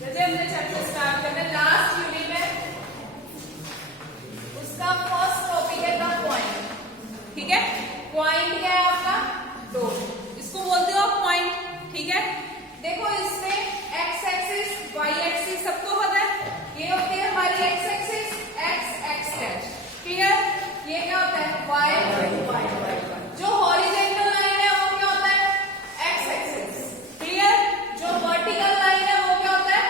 जैसे हमने chapter start करना है लास्ट यूनिट में, उसका फर्स्ट टॉपिक है द पॉइंट। ठीक है, पॉइंट क्या है आपका? डॉट, इसको बोलते हो आप पॉइंट। ठीक है, देखो इसमें एक्स एक्सिस वाई एक्सिस सबको पता है, ये होती है हमारी x axis, x x dash. Clear? ये क्या होता है? Y y. जो हॉरिजॉन्टल लाइन है वो क्या होता है? X axis. क्लियर? जो वर्टिकल लाइन है वो क्या होता है?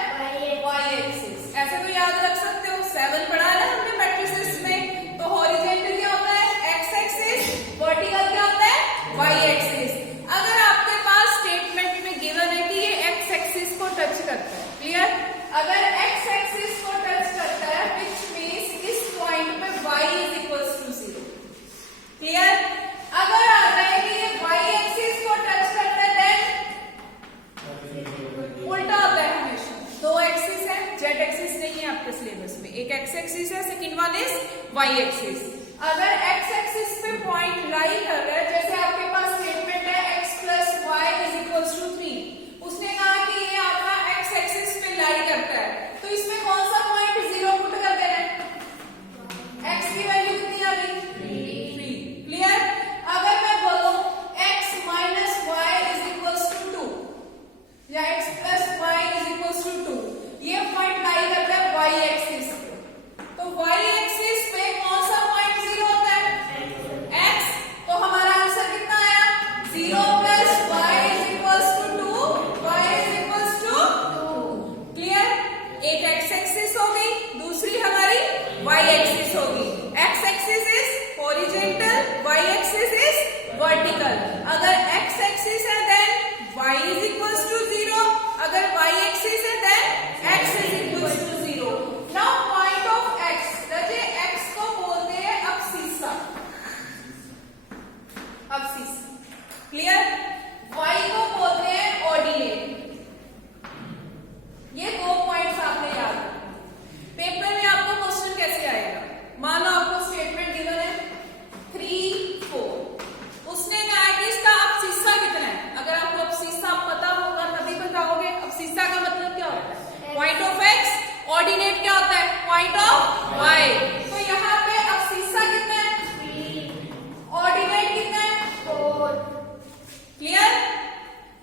Y axis. ऐसे तो याद रख सकते हो, 7 पढ़ा है ना हमने मैट्रिसेस में। तो हॉरिजॉन्टल क्या होता है? एक्स एक्सिस, वर्टिकल क्या होता है? Y axis. अगर आपके पास स्टेटमेंट में गिवन है कि ये एक्स एक्सिस को टच करता है, क्लियर? अगर एक्स एक्सिस को टच करता है व्हिच मींस इस पॉइंट पे y is equals to 0। Clear? अगर आता है कि ये y एक्सिस को टच करता है देन उल्टा होता है हमेशा। दो एक्सिस है, जेड एक्सिस नहीं है आपके सिलेबस में, एक एक्स एक्सिस है, second one is y axis. अगर एक्स एक्सिस पे पॉइंट लाई कर रहा है, जैसे आपके पास स्टेटमेंट है x plus y is equals to 3, उसने कहा कि ये आपका एक्स एक्सिस पे लाई करता है, तो इसमें कौन सा पॉइंट 0 पुट कर देना है? x की वैल्यू कितनी आ गई? 3। क्लियर? अगर मैं बोलूं x minus y is equals to 2 या x plus y is equals to 2, ये पॉइंट लाई करता है y एक्सिस पे, तो y एक्सिस पे कौन सा पॉइंट 0 होता है? x। तो हमारा आंसर कितना आया? 0 plus y is equals to 2, y is equals to 2। Clear? एक x एक्सिस हो गई, दूसरी हमारी y एक्सिस होगी। x axis is horizontal, y axis is vertical. अगर x एक्सिस है then y is equals to 0, अगर y एक्सिस है then x is equals to 0। Now point of x, रजे x को बोलते हैं अब्सिस्सा, अब्सिस्सा। क्लियर? y को बोलते हैं ऑर्डिनेट। ये दो पॉइंट्स आपने याद रखना। पेपर में आपको क्वेश्चन कैसे आएगा? मानो आपको स्टेटमेंट गिवन है 3 4, उसने कहा है कि इसका अब्सिस्सा कितना है। अगर आपको अब्सिस्सा पता होगा तभी बताओगे। अब्सिस्सा का मतलब क्या होता है? Point of x। ऑर्डिनेट क्या होता है? Point of y। तो यहाँ पे अब्सिस्सा कितना है? 3। ऑर्डिनेट कितना है? 4। क्लियर?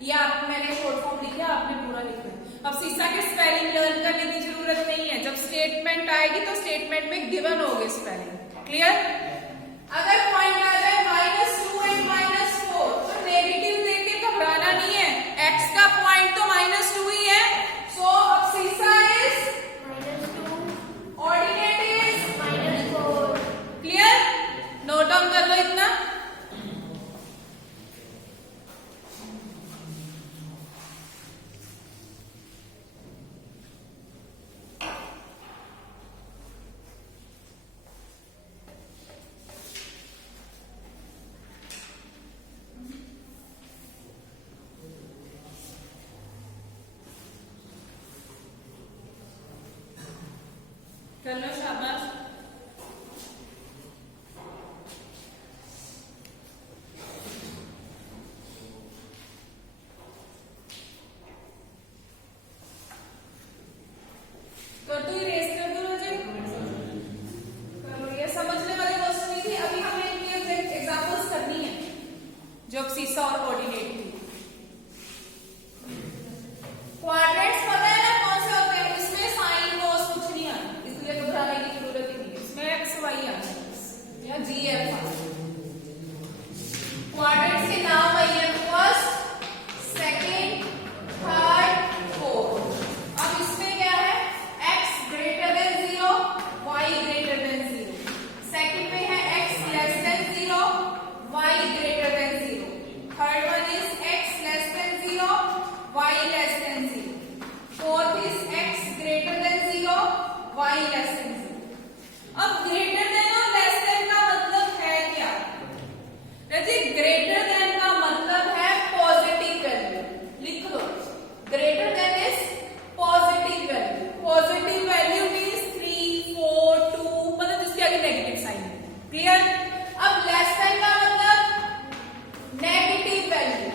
ये आप मैंने शॉर्ट फॉर्म लिखा, आपने पूरा लिखा। अब अब्सिस्सा के स्पेलिंग लर्न करने की जरूरत नहीं है, जब स्टेटमेंट आएगी तो स्टेटमेंट में गिवन होगी स्पेलिंग। क्लियर? अगर पॉइंट आ जाए -2 एंड -4, तो नेगेटिव देख के घबराना नहीं है, x का पॉइंट तो -2 ही है। So abscissa is -2, ordinate is -4। Clear? Note down कर लो इतना। कर लो, शाबाश। कर दो, रेस कर दो मुझे। करो, ये समझने वाली क्वेश्चन नहीं थी, अभी हमें इनकी एग्जांपल्स करनी है जो अब्सिस्सा और ऑर्डिनेट थी। क्वाड्रेंट्स पता है ना कौन से होते हैं? इसमें साइन कॉस कुछ नहीं आता, इसलिए घबराने की जरूरत ही नहीं है। इसमें एक्स वाई आता है या जी एफ आता है। क्वाड्रेंट्स के नाम आइए, फर्स्ट, सेकंड, थर्ड, फोर्थ। अब इसमें क्या है? x greater than 0, y greater than 0। Second में है x less than 0, y greater than 0। Third one is x less than 0, y less than 0। Fourth is x greater than 0, y less than 0। अब greater than और less than का मतलब है क्या? Greater than का मतलब है पॉजिटिव वैल्यू। लिख लो, greater than is positive value. Positive value means 3 4 2, मतलब जिसके आगे नेगेटिव साइन है। क्लियर? अब लेस देन का मतलब नेगेटिव वैल्यू।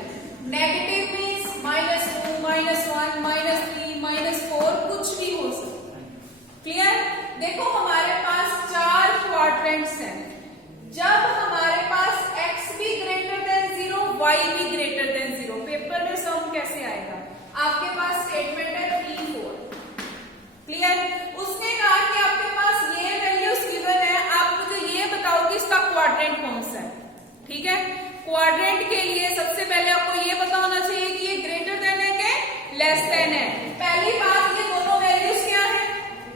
नेगेटिव मीन्स -2 -1 -3 -4 कुछ भी हो सकता है। क्लियर? देखो हमारे पास 4 क्वाड्रेंट्स हैं। जब हमारे पास x भी ग्रेटर देन 0, y भी ग्रेटर देन 0, पेपर में सम कैसे आएगा? आपके पास स्टेटमेंट है 3 4। क्लियर? उसने कहा कि आपके पास ये वैल्यूज गिवन है, आप मुझे ये बताओ कि इसका क्वाड्रेंट कौन सा है। ठीक है, क्वाड्रेंट के लिए सबसे पहले आपको ये पता होना चाहिए कि ये ग्रेटर देन है कि लेस देन है। पहली बात, ये दोनों वैल्यूज क्या है?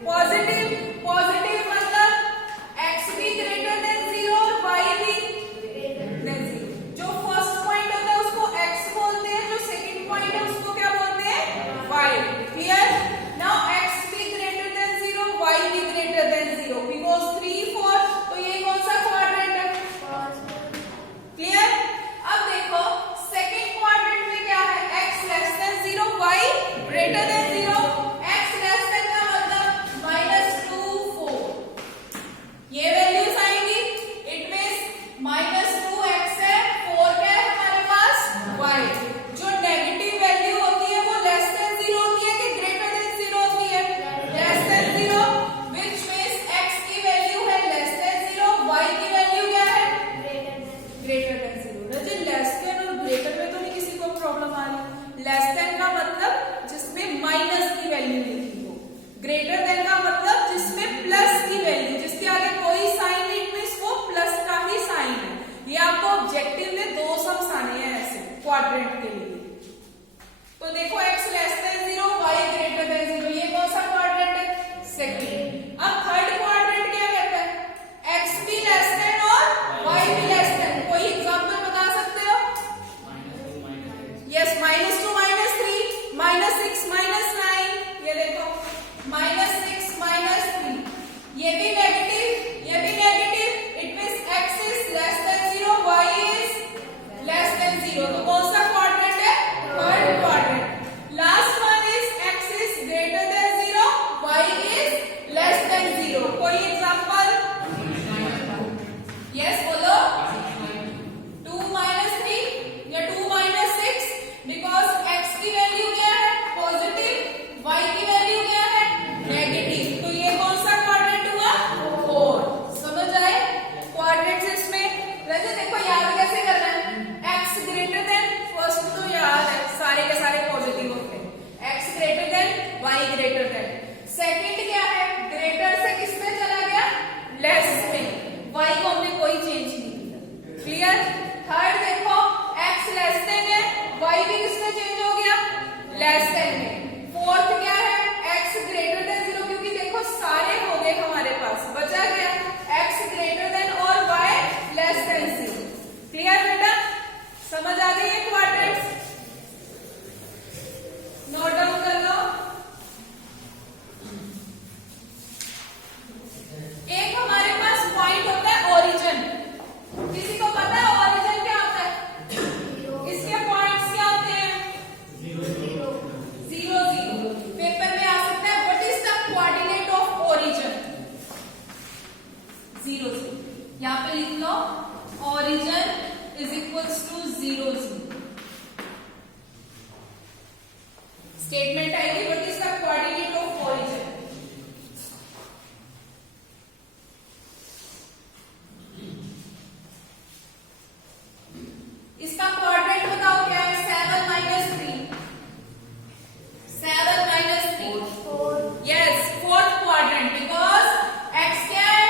पॉजिटिव। पॉजिटिव मतलब x भी ग्रेटर देन 0 और y भी ग्रेटर देन 0। जो फर्स्ट पॉइंट होता है उसको x बोलते हैं, जो सेकंड पॉइंट है उसको क्या बोलते हैं? y। क्लियर? नाउ x भी ग्रेटर देन 0, y भी ग्रेटर देन 0, बिकॉज 3 4, तो ये कौन सा क्वाड्रेंट है? क्लियर? अब देखो सेकंड क्वाड्रेंट में क्या है? x less than 0, y greater than 0। x less than का मतलब -2 4, ये वैल्यूज आएंगी। इट मींस -2x है, 4 क्या है हमारे पास? y। जो नेगेटिव वैल्यू होती है वो लेस देन 0 होती है कि ग्रेटर देन 0 होती है? Less then 0, which means x की वैल्यू है लेस देन 0, y की वैल्यू क्या है? Greater then 0। रजी, लेस देन और ग्रेटर में तो नहीं किसी को प्रॉब्लम आ रही। लेस देन का मतलब जिसमें माइनस की वैल्यू लिखी हो, ग्रेटर देन का मतलब जिसमें प्लस की वैल्यू, जिसके आगे कोई साइन नहीं, मींस वो प्लस का ही साइन है। ये आपको ऑब्जेक्टिव में 2 सम्स आने हैं ऐसे क्वाड्रेंट के लिए। तो देखो x less than 0, y greater than 0, ये कौन सा क्वाड्रेंट है? सेकंड। अब थर्ड क्वाड्रेंट क्या कहता है? x भी लेस देन और y भी लेस देन। कोई एग्जांपल बता सकते हो? यस, -2 -3, -6 -9। ये देखो -6 -3, ये भी नेगेटिव, ये भी negative. It means x is less than 0, y is less than 0। तो कौन सा क्वाड्रेंट है? Third quadrant. Last one is x is greater than 0, y is less than 0। कोई एग्जांपल? यस बोलो। 2 -3 या 2 -6, बिकॉज x की वैल्यू क्या है? पॉजिटिव, y की वैल्यू क्या है? नेगेटिव। तो ये कौन सा क्वाड्रेंट हुआ? 4। समझ आए क्वाड्रेंट्स इसमें? वैसे देखो याद कैसे करना है? x ग्रेटर देन, फर्स्ट तो याद है सारे के सारे पॉजिटिव होते हैं। x greater than, y greater than. Second क्या है? ग्रेटर से किस में चला गया? लेस में। y को हमने कोई चेंज नहीं किया। क्लियर? थर्ड देखो x लेस देन है, y भी किसमें चेंज हो गया? लेस देन में। फोर्थ क्या है? x ग्रेटर देन 0, क्योंकि देखो सारे हो गए हमारे पास, बचा गया x ग्रेटर देन और y लेस देन 0। क्लियर बेटा? समझ आ गई है क्वाड्रेंट्स? नोट डाउन कर लो। एक हमारे पास पॉइंट होता है ओरिजिन। किसी को पता है ओरिजिन क्या होता है? इसके पॉइंट्स क्या होते हैं? 0 0। पेपर में आ सकता है what is the coordinate of origin? 0 0। यहाँ पे लिख लो origin is equals to 0 0। Statement आएगी what is the coordinate of origin? इसका क्वाड्रेंट बताओ क्या है? 7 -3, 7 -3। Yes, fourth quadrant, because x क्या है?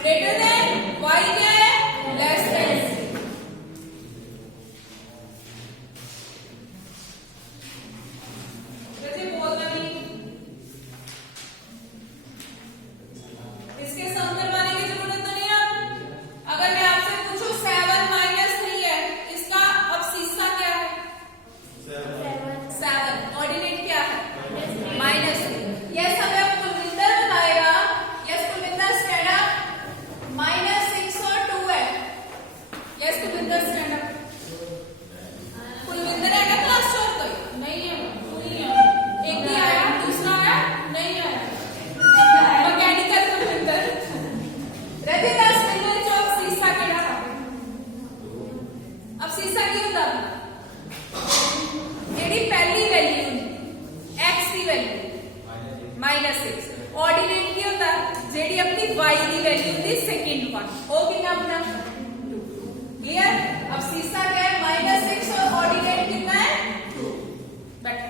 ग्रेटर देन, y क्या है? Less than 3। वैसे बोलना नहीं, इसके सम करवाने की जरूरत तो नहीं है। अगर मैं आपसे पूछूं 7 -3 है, इसका अवशिष्टा क्या है? 7। कोऑर्डिनेट क्या है? -3। यस, हमें कुलविंदर बताएगा। Yes Kulvinder stand up. -6 और 2 है। Yes Kulvinder stand up. Kulvinder आएगा क्लास छोड़ कर? नहीं है, नहीं है। एक ही आया, दूसरा आया? नहीं आया। मैकेनिकल कुलविंदर। रवि दास मिलने चौक शीशा के था। अब शीशा की होता जेडी पहली वैल्यू x की वैल्यू -6 ऑर्डिनेट की होता जेडी अपनी y की वैल्यू थी सेकंड वन ओ कितना अपना 2 क्लियर। अब सीसा क्या है -6 और ऑर्डिनेट कितना है 2 बैठ।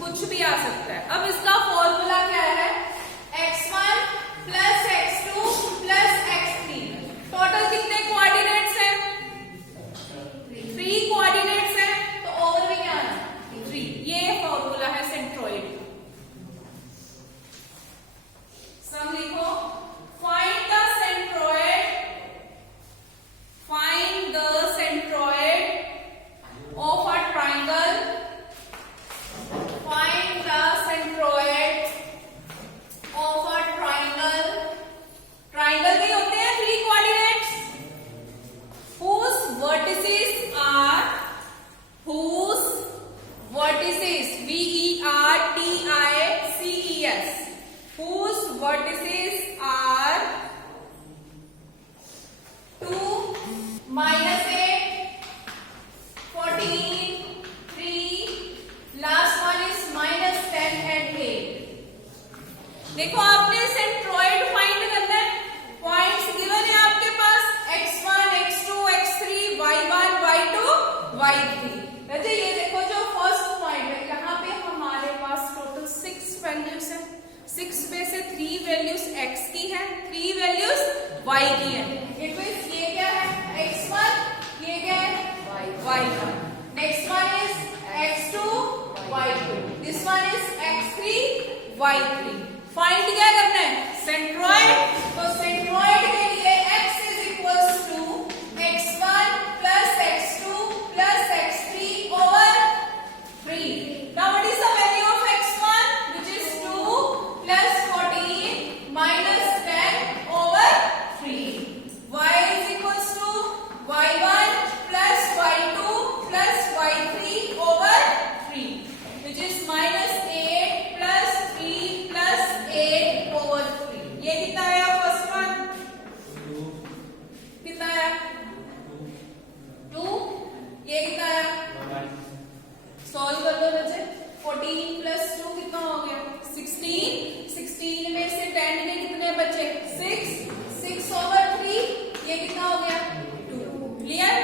कुछ भी आ सकता है। अब इसका फॉर्मूला क्या है x1 plus x2 plus x3। Total कितने कोऑर्डिनेट्स हैं 3 कोऑर्डिनेट्स हैं तो ओवर में क्या है 3। ये फॉर्मूला है सेंट्रोइड। सम लिखो find the centroid of a triangle देखो आपने सेंट्रोइड फाइंड करना है। पॉइंट्स गिवन है आपके पास x1 x2 x3 y1 y2 y3। वैसे ये देखो जो फर्स्ट पॉइंट है यहाँ पे हमारे पास टोटल 6 वैल्यूज है। 6 में से 3 वैल्यूज x की है 3 वैल्यूज y की है। ये क्या है x1 ये क्या है y1। Next one is x2 y2 this one is x3 y3। Find क्या करना है सेंट्रोइड। तो सेंट्रोइड के लिए x is equals to x1 plus x2 plus x3 over 3। Now what is the value of x1 which is 2 plus 14 minus 10 over 3। y is equals to y1 plus y2 plus y3 over 3 which is minus 8 plus 3 plus 8 over 3। ये कितना आया first one कितना आया 2। ये कितना आया solve कर लो बच्चे 14 प्लस 2 कितना हो गया 16। 16 में से 10 में कितने बचे 6 ओवर 3। ये कितना हो गया 2। क्लियर।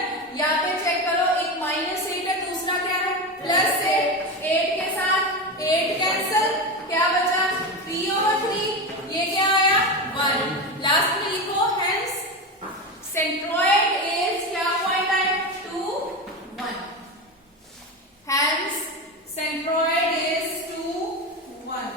यहाँ पे चेक करो एक -8 है दूसरा क्या है +8। 8 के साथ 8 कैंसिल क्या बचा 3 ओवर 3। ये क्या आया 1। लास्ट में लिखो हेंस सेंट्रोइड इज क्या पॉइंट आया 2 1। Hence centroid is 2 1।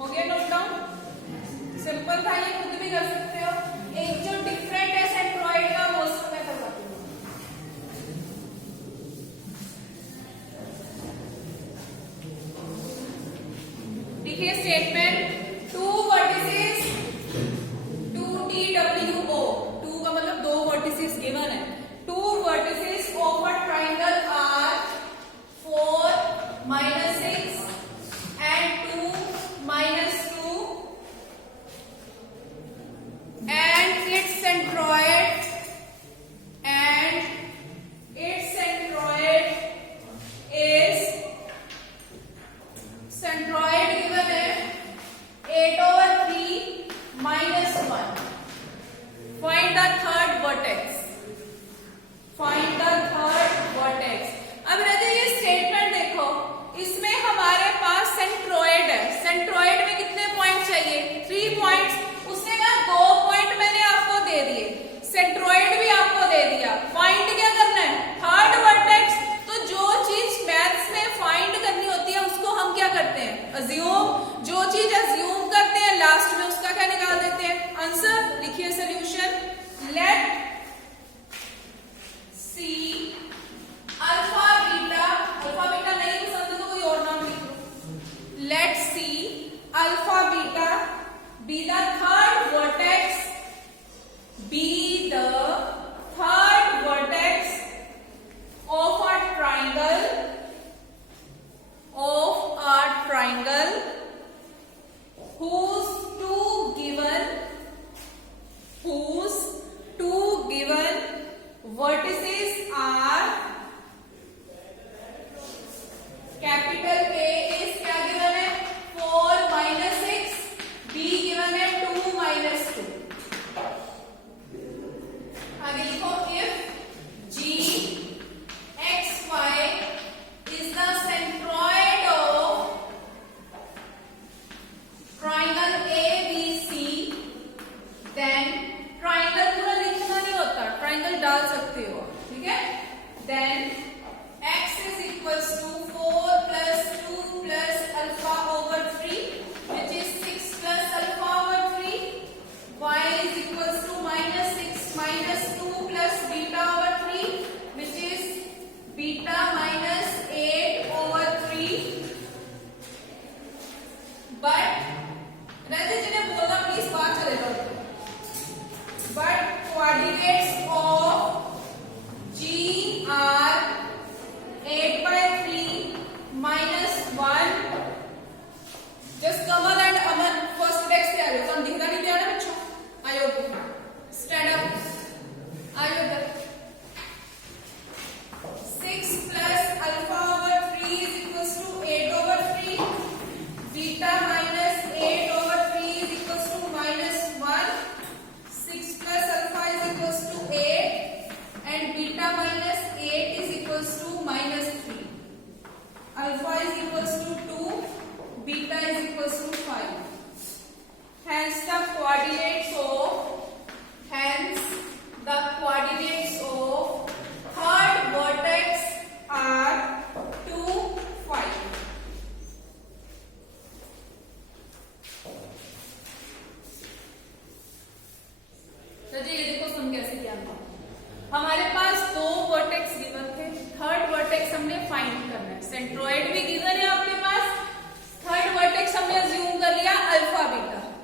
हो गया नोट डाउन। सिंपल था ये खुद भी कर सकते हो। एक जो डिफरेंट है सेंट्रोइड का वो उसको मैं करवाती हूँ। देखिए स्टेटमेंट 2 वर्टिसेस 2TWO 2 का मतलब 2 वर्टिसेस गिवन है। 2 vertices of a triangle are 4 -6 and 2 -2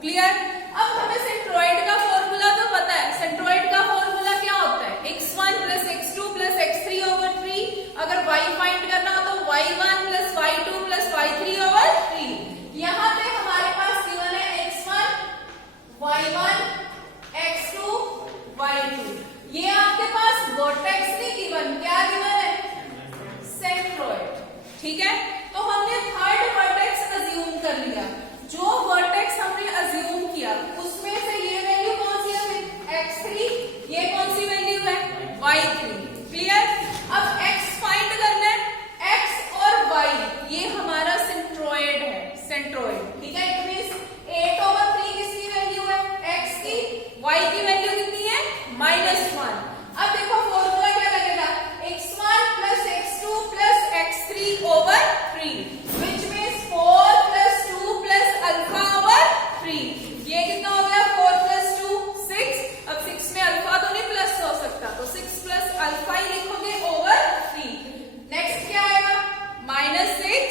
clear? अब हमें सेंट्रोइड का फॉर्मूला तो पता है। सेंट्रोइड का फॉर्मूला क्या होता है? x1 plus x2 plus x3 over 3। अगर y फाइंड करना हो तो y1 plus y2 plus y3 over 3। यहाँ पे हमारे पास गिवन है x1 y1 x2 y2। ये आपके पास वर्टेक्स नहीं गिवन, क्या गिवन है? सेंट्रोइड। ठीक है, तो हमने थर्ड वर्टेक्स अज्यूम कर लिया। जो वर्टेक्स हमने अज्यूम किया उसमें से ये वैल्यू कौन सी है? x3। ये कौन सी वैल्यू है? y3। क्लियर? अब x फाइंड करना है। x और y ये हमारा सेंट्रोइड है, सेंट्रोइड। ठीक है, इट मींस 8 ओवर 3 किसकी वैल्यू है? x की। y की वैल्यू कितनी है? -1। अब देखो फॉर्मूला क्या लगेगा? x1 plus x2 plus x3 over 3 which means 4 plus 2 plus alpha over 3। ये कितना हो गया? 4 प्लस 2 6। अब 6 में अल्फा तो नहीं प्लस हो सकता, तो 6 प्लस अल्फा ही लिखोगे ओवर 3। नेक्स्ट क्या आएगा? -6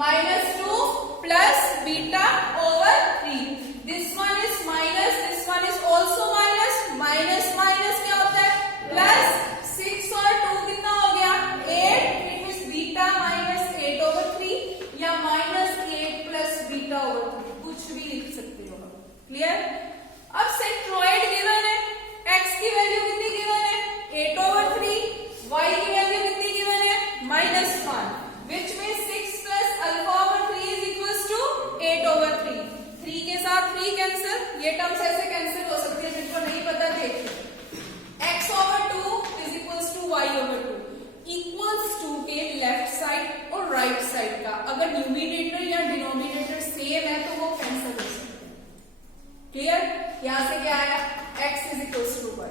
-2 plus beta over 3। This one is minus, this one is also minus. Minus minus क्या होता है? प्लस। 6 और 2 कितना हो गया? 8। इट मींस बीटा -8 ओवर 3 या -8 प्लस बीटा ओवर 3, कुछ भी लिख सकते हो। क्लियर? अब सेंट्रोइड गिवन है। x की वैल्यू कितनी गिवन है? 8 ओवर 3। y की वैल्यू कितनी गिवन है? -1 which means 6 plus alpha over 3 is equals to 8 over 3। 3 के साथ 3 कैंसिल। ये टर्म्स ऐसे कैंसिल हो सकती है, जिनको नहीं पता देखिए। x over 2 is equals to y over 2। Equals to के लेफ्ट साइड और राइट साइड का अगर न्यूमिनेटर या डिनोमिनेटर सेम है तो वो कैंसिल हो सकते हैं। क्लियर? यहां से क्या आया? x is equals to y।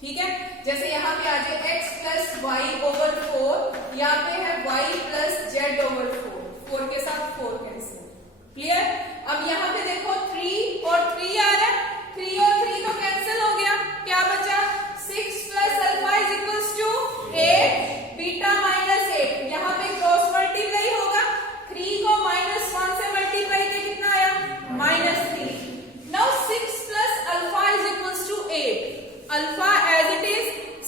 ठीक है, जैसे यहाँ पे आ जाए x प्लस वाई ओवर 4, यहाँ पे है y प्लस जेड ओवर 4। 4 के साथ 4 कैंसिल। क्लियर? अब यहाँ पे देखो 3 और 3 आ रहा है। 3 और 3 तो कैंसिल हो गया। क्या बचा? 6 plus alpha is equals to 8 beta -8। यहाँ पे क्रॉस मल्टीप्लाई होगा। 3 को -1 से मल्टीप्लाई किया कितना आया? -3। Now 6 plus alpha is equals to 8। Alpha as it is.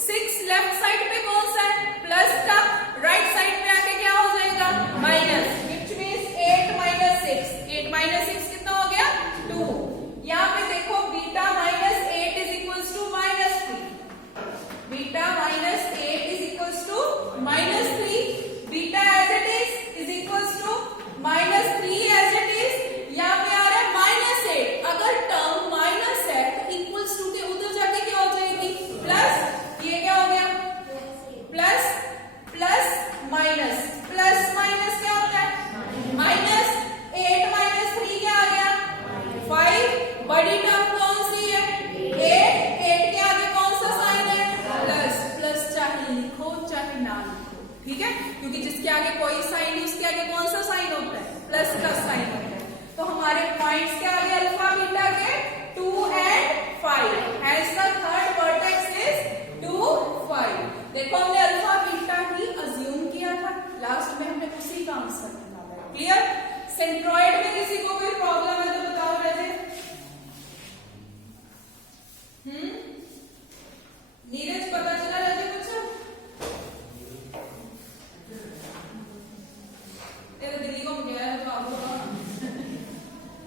6 left side पे कौन सा है? प्लस का। राइट साइड पे आके क्या हो जाएगा? माइनस। Which means 8 - 6। 8 - 6 कितना हो गया? 2। यहाँ पे देखो beta -8 is equals to -3। Beta -8 is equals to -3। Beta as it is equals to -3 as it is. यहाँ पे आ रहा है -8। अगर टर्म माइनस है तो इक्वल्स टू के उधर जाके क्या हो जाएगी? प्लस। ये क्या हो गया? Plus plus minus. Plus minus क्या होता है? -8 -3 क्या आ गया? 5। बड़ी टर्म कौन सी है? 8। 8 के आगे कौन सा साइन है? प्लस। प्लस चाहे लिखो चाहे ना लिखो, ठीक है, क्योंकि जिसके आगे कोई साइन नहीं उसके आगे कौन सा साइन होता है? प्लस का साइन होता है। तो हमारे पॉइंट्स क्या आ गए अल्फा बीटा के? 2 and 5। Hence the third vertex is 2, 5। देखो हमने अल्फा बीटा ही अज्यूम किया था, लास्ट में हमने उसी का आंसर निकाला है। क्लियर? सेंट्रोइड में किसी को कोई प्रॉब्लम है तो बताओ वैसे। नीरज पता चला रहते कुछ? तेरे दिल्ली को गया है तो आपको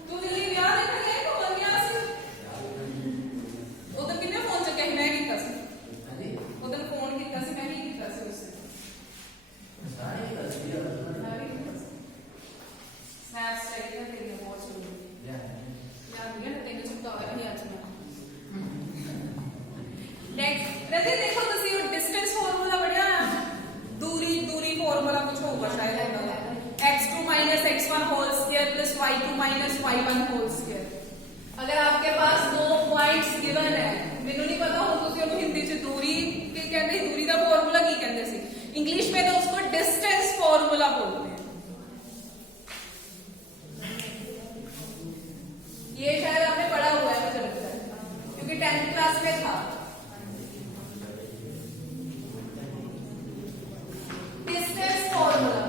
तू दिल्ली विआह देखने गए तो बन गया सी उधर कितने फोन चुके हैं? मैं कितना सी उधर फोन कितना सी? मैं ही कितना सी उससे स्नैप्स चाहिए तेरे बहुत जरूरी यार भैया ना तेरे चुपता हुआ नहीं आज मैं। नेक्स्ट रजे देखो तुसी डिस्टेंस फार्मूला बढ़िया दूरी दूरी फार्मूला कुछ होगा शायद x2 - x1 whole square plus y2 - y1 whole square. अगर आपके पास 2 पॉइंट्स गिवन है, मैनू नहीं पता हो तुसी ਉਹਨੂੰ हिंदी ਚ दूरी के कहते हैं, दूरी का फार्मूला की कहते सी इंग्लिश में, तो उसको डिस्टेंस फार्मूला बोलते हैं। ये शायद आपने पढ़ा हुआ है मुझे लगता है, क्योंकि 10th क्लास में था। डिस्टेंस फार्मूला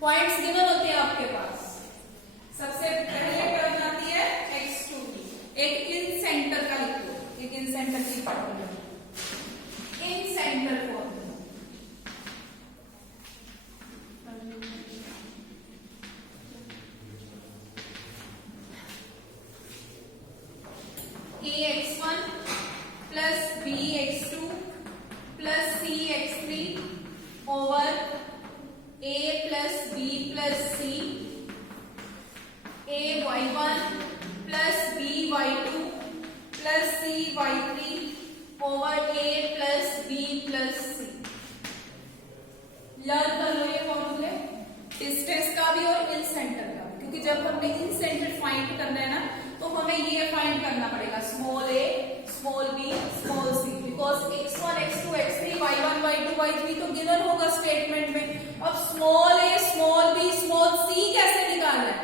पॉइंट्स गिवन होते हैं आपके पास। सबसे पहले टर्म आती है x2 की। एक इन सेंटर का लिखो, एक इन सेंटर की formula, in centre formula ax1 plus bx2 plus cx3 over a plus b plus c, ay1 plus by2 plus cy3 over a plus b plus c। Learn कर लो ये फॉर्मूले, डिस्टेंस का भी और इन सेंटर का, क्योंकि जब हमने इन सेंटर फाइंड करना है ना तो हमें ये फाइंड करना पड़ेगा small a small b small c, because x1 x2 x3 y1 y2 y3 तो गिवन होगा स्टेटमेंट में। अब small a small b small c कैसे निकालना है?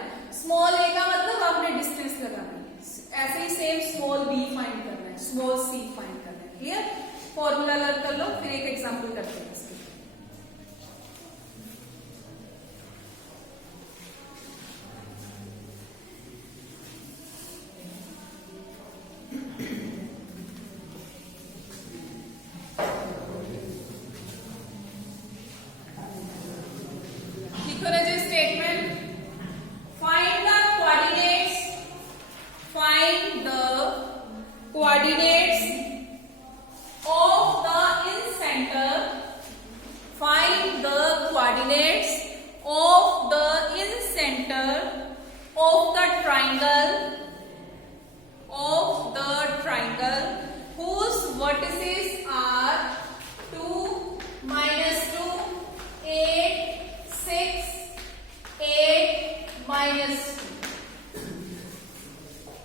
स्मॉल a का मतलब आपने डिस्टेंस लगाना है, ऐसे ही सेम स्मॉल b फाइंड करना है, स्मॉल c फाइंड करना है। क्लियर? फॉर्मूला लर्न कर लो, फिर एक एग्जांपल करते हैं इसके।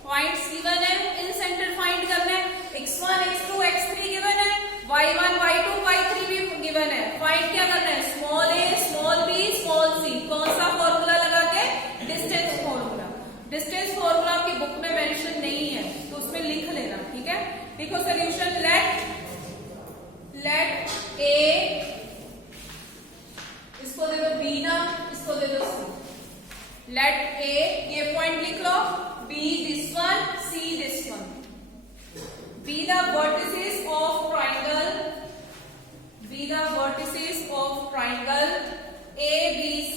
पॉइंट्स गिवन है, इन सेंटर फाइंड करना है। x1 x2 x3 गिवन है, y1 y2 y3 भी गिवन है। फाइंड क्या करना है? Small a small b small c। कौन सा फॉर्मूला लगा के? Distance formula. डिस्टेंस फॉर्मूला आपकी बुक में मेंशन नहीं है तो उसमें लिख लेना, ठीक है? देखो सोल्यूशन, लेट a, इसको दे दो b नाम, इसको दे दो c। लेट a, ये पॉइंट लिख लो, b this one, c this one, be the vertices of triangle, be the vertices of triangle ABC,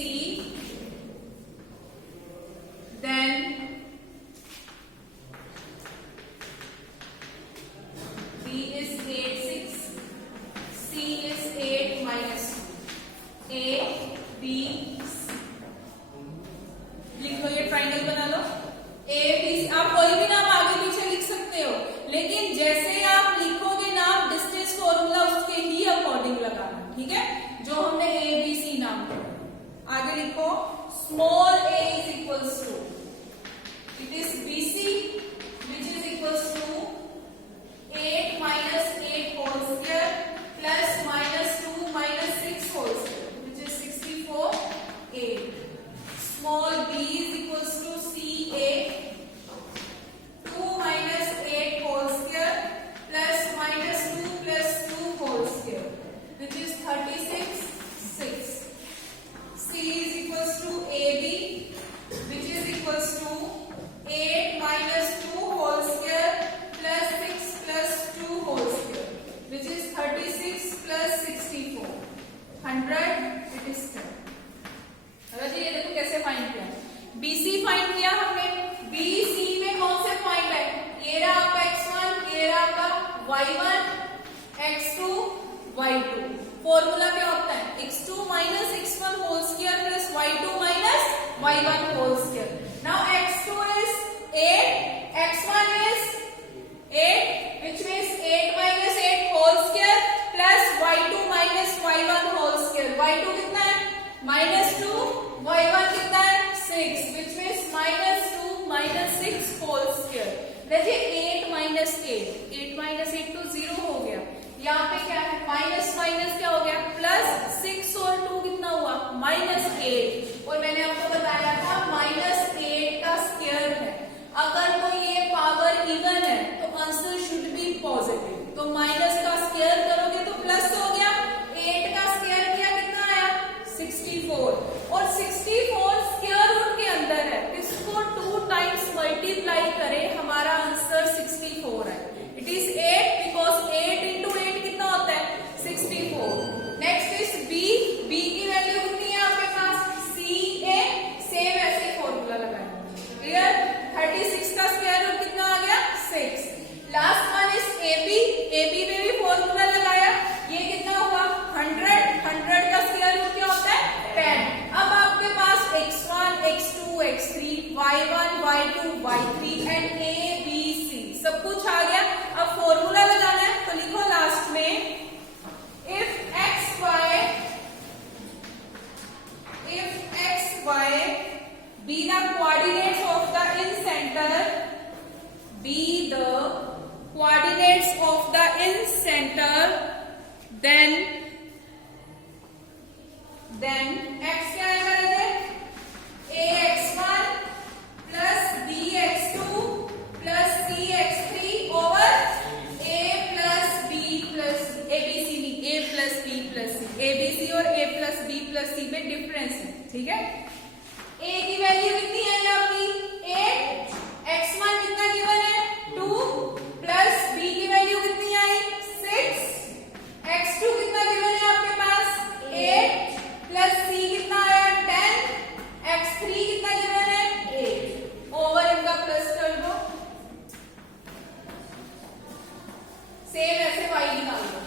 then b is 8 6, c is 8 minus 2, a b c। लिख लो, ये triangle बना लो A B C. आप कोई भी नाम आगे पीछे लिख सकते हो, लेकिन जैसे आप लिखोगे नाम डिस्टेंस फॉर्मूला उसके ही अकॉर्डिंग लगाना, ठीक है? जो हमने ए बी सी नाम दिया, आगे लिखो small a is equals to, it is BC which is equals to 8 minus 8 whole square plus -2 minus 6 whole square which is 64a। Small b is equals to CA 2 minus 8 whole square plus -2 plus 2 whole square which is 36 6। C is equals to AB which is equals to 8 minus 2 whole square plus 6 plus 2 whole square which is 36 plus 64 100, it is 10। अगर ये देखो कैसे find किया, BC find किया हमने। BC में कौन से पॉइंट है? ये रहा आपका x1, ये रहा आपका y1 x2 y2। फॉर्मूला क्या होता है? x2 minus x1 whole square plus y2 minus y1 whole square। Now x2 is 8, x1 is 8 which means 8 minus 8 whole square plus y2 minus y1 whole square। y2 कितना है? -2, y1 कितना है? 6 which means -2 minus 6 whole square। देखिए 8 minus 8 तो 0 हो गया। यहाँ पे क्या है? माइनस माइनस क्या हो गया? प्लस 6 और 2 कितना हुआ? -8। और मैंने आपको बताया था -8 का स्क्वायर है। अगर कोई ये पावर इवन है तो आंसर शुड बी पॉजिटिव। तो माइनस का स्क्वायर करोगे तो प्लस हो गया, 8 का स्क्वायर किया कितना आया? 64। और 6 देन x क्या आएगा इधर, ax1 plus bx2 plus cx3 over a plus b plus abc नहीं, a plus b plus c, abc और a plus b plus c में डिफरेंस है, ठीक है। a की वैल्यू कितनी है आपकी 8, x1 कितना गिवन है 2 प्लस b की वैल्यू कितनी आई 6, x2 कितना गिवन है आपके पास 8 प्लस c कितना आया 10, x3 कितना गिवन है 8, ओवर इनका प्लस कर दो, सेम ऐसे y निकाल दो।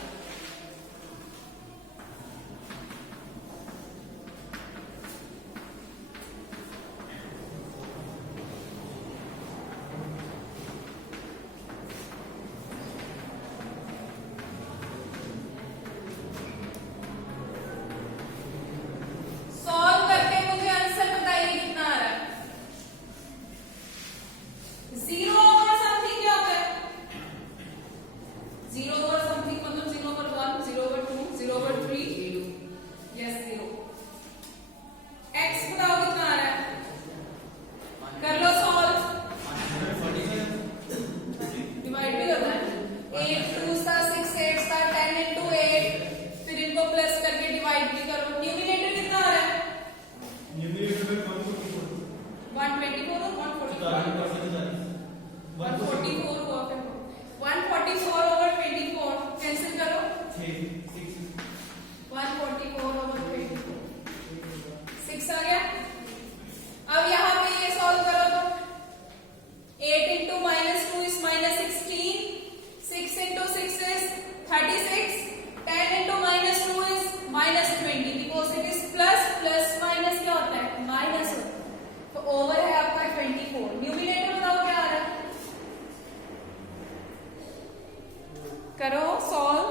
करो सॉल्व,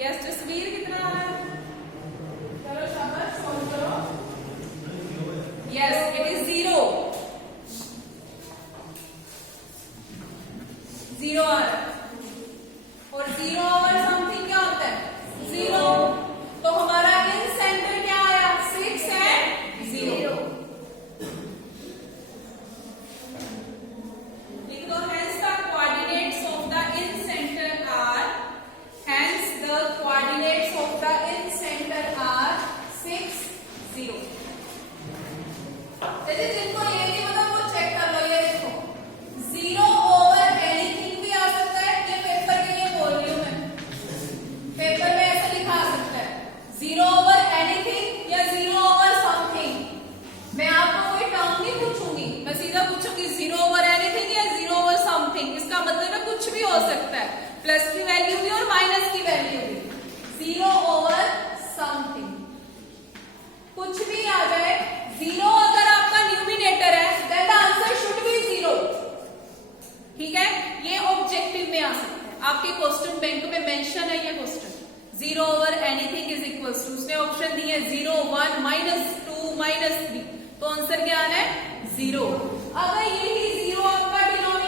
यस जसवीर कितना आ रहा है, करो शाबाश सॉल्व करो, यस इट इज 0 आ रहा है, और 0 ओवर समथिंग क्या होता है 0, तो हमारा इन सेंटर क्या आया 6 एंड 0, लिख दो hence the coordinates of the in center are, hence the coordinates of the in center are 6 0। यदि जिनको ये नहीं पता वो चेक कर लो, ये देखो 0 ओवर एनीथिंग भी आ सकता है, ये पेपर के लिए बोल रही हूं मैं, पेपर में ऐसा लिखा आ सकता है 0 ओवर एनीथिंग या 0 ओवर समथिंग। मैं आपको कोई टर्म नहीं पूछूंगी, मैं सीधा पूछूंगी 0 ओवर एनीथिंग या 0 ओवर समथिंग, इसका मतलब है कुछ भी हो सकता है, प्लस की वैल्यू भी और माइनस की वैल्यू भी। 0 ओवर समथिंग कुछ भी आ जाए, 0 अगर आपका न्यूमिनेटर है then the answer should be 0, ठीक है। ये ऑब्जेक्टिव में आ सकता है, आपके क्वेश्चन बैंक में मेंशन है ये question, 0 over anything is equals to, उसने ऑप्शन दिए 0 1 -2 -3, तो आंसर क्या आना है 0। अगर यही